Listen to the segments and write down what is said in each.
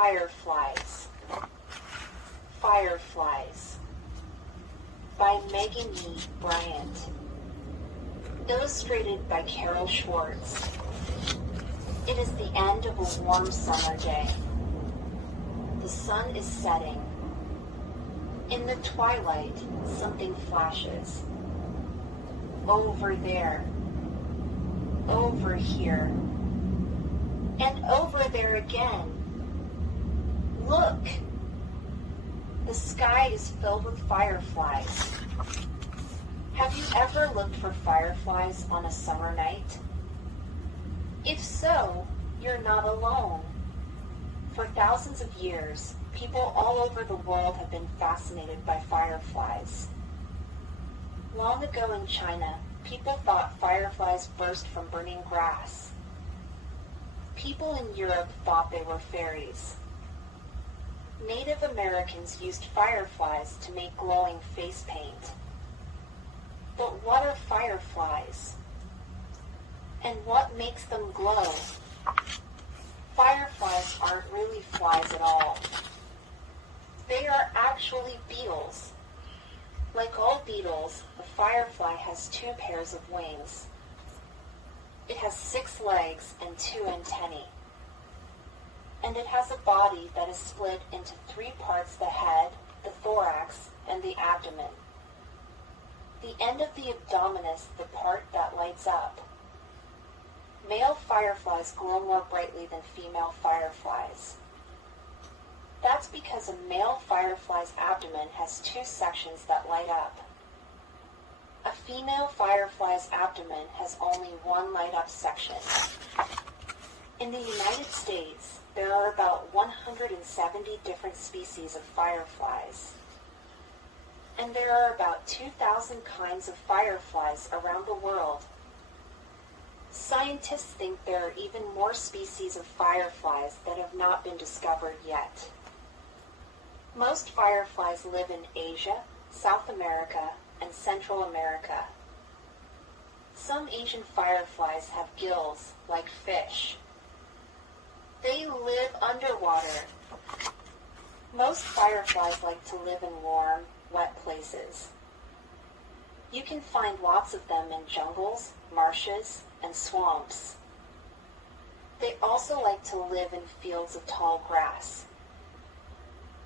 Fireflies. Fireflies. By Megan E. Bryant. Illustrated by Carol Schwartz. It is the end of a warm summer day. The sun is setting. In the twilight, something flashes. Over there. Over here. And over there again. Look! The sky is filled with fireflies. Have you ever looked for fireflies on a summer night? If so, you're not alone. For thousands of years, people all over the world have been fascinated by fireflies. Long ago in China, people thought fireflies burst from burning grass. People in Europe thought they were fairies. Native Americans used fireflies to make glowing face paint. But what are fireflies? And what makes them glow? Fireflies aren't really flies at all. They are actually beetles. Like all beetles, a firefly has 2 pairs of wings. It has 6 legs and 2 antennae. And it has a body that is split into 3 parts: the head, the thorax, and the abdomen. The end of the abdomen is the part that lights up. Male fireflies glow more brightly than female fireflies. That's because a male firefly's abdomen has 2 sections that light up. A female firefly's abdomen has only 1 light-up section. In the United States, there are about 170 different species of fireflies. And there are about 2,000 kinds of fireflies around the world. Scientists think there are even more species of fireflies that have not been discovered yet. Most fireflies live in Asia, South America, and Central America. Some Asian fireflies have gills, like fish. They live underwater. Most fireflies like to live in warm, wet places. You can find lots of them in jungles, marshes, and swamps. They also like to live in fields of tall grass.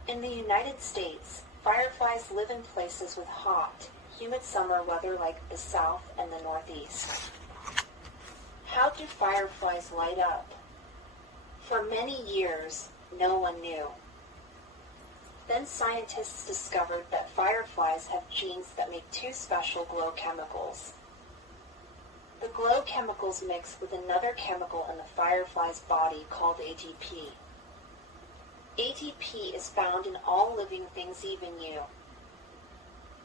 In the United States, fireflies live in places with hot, humid summer weather like the South and the Northeast. How do fireflies light up? For many years, no one knew. Then scientists discovered that fireflies have genes that make 2 special glow chemicals. The glow chemicals mix with another chemical in the firefly's body called ATP. ATP is found in all living things, even you.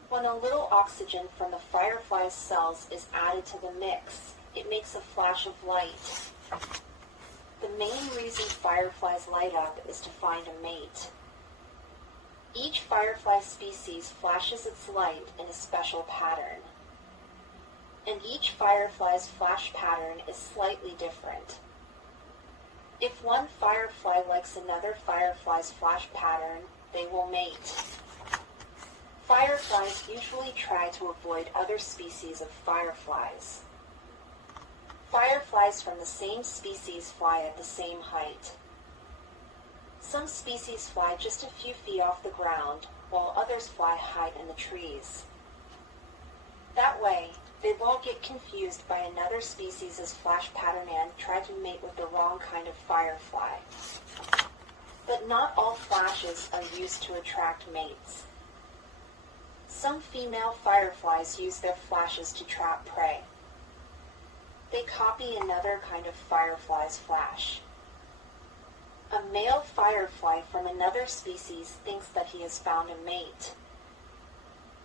When a little oxygen from the firefly's cells is added to the mix, it makes a flash of light. The main reason fireflies light up is to find a mate. Each firefly species flashes its light in a special pattern. And each firefly's flash pattern is slightly different. If one firefly likes another firefly's flash pattern, they will mate. Fireflies usually try to avoid other species of fireflies. Fireflies from the same species fly at the same height. Some species fly just a few feet off the ground, while others fly high in the trees. That way, they won't get confused by another species' flash pattern and try to mate with the wrong kind of firefly. But not all flashes are used to attract mates. Some female fireflies use their flashes to trap prey. They copy another kind of firefly's flash. A male firefly from another species thinks that he has found a mate.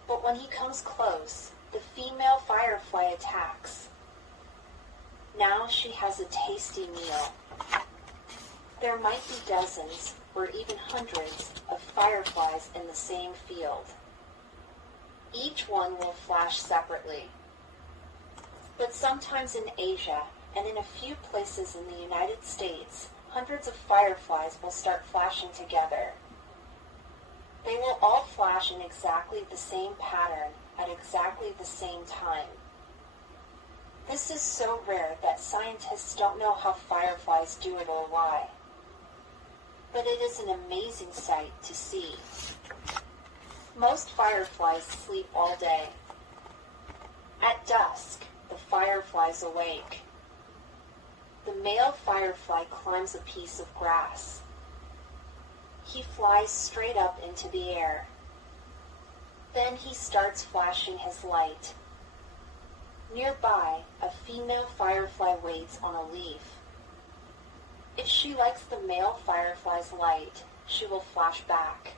But when he comes close, the female firefly attacks. Now she has a tasty meal. There might be dozens, or even hundreds, of fireflies in the same field. Each one will flash separately. But sometimes in Asia, and in a few places in the United States, hundreds of fireflies will start flashing together. They will all flash in exactly the same pattern at exactly the same time. This is so rare that scientists don't know how fireflies do it or why. But it is an amazing sight to see. Most fireflies sleep all day. At dusk, the fireflies awake. The male firefly climbs a piece of grass. He flies straight up into the air. Then he starts flashing his light. Nearby, a female firefly waits on a leaf. If she likes the male firefly's light, she will flash back.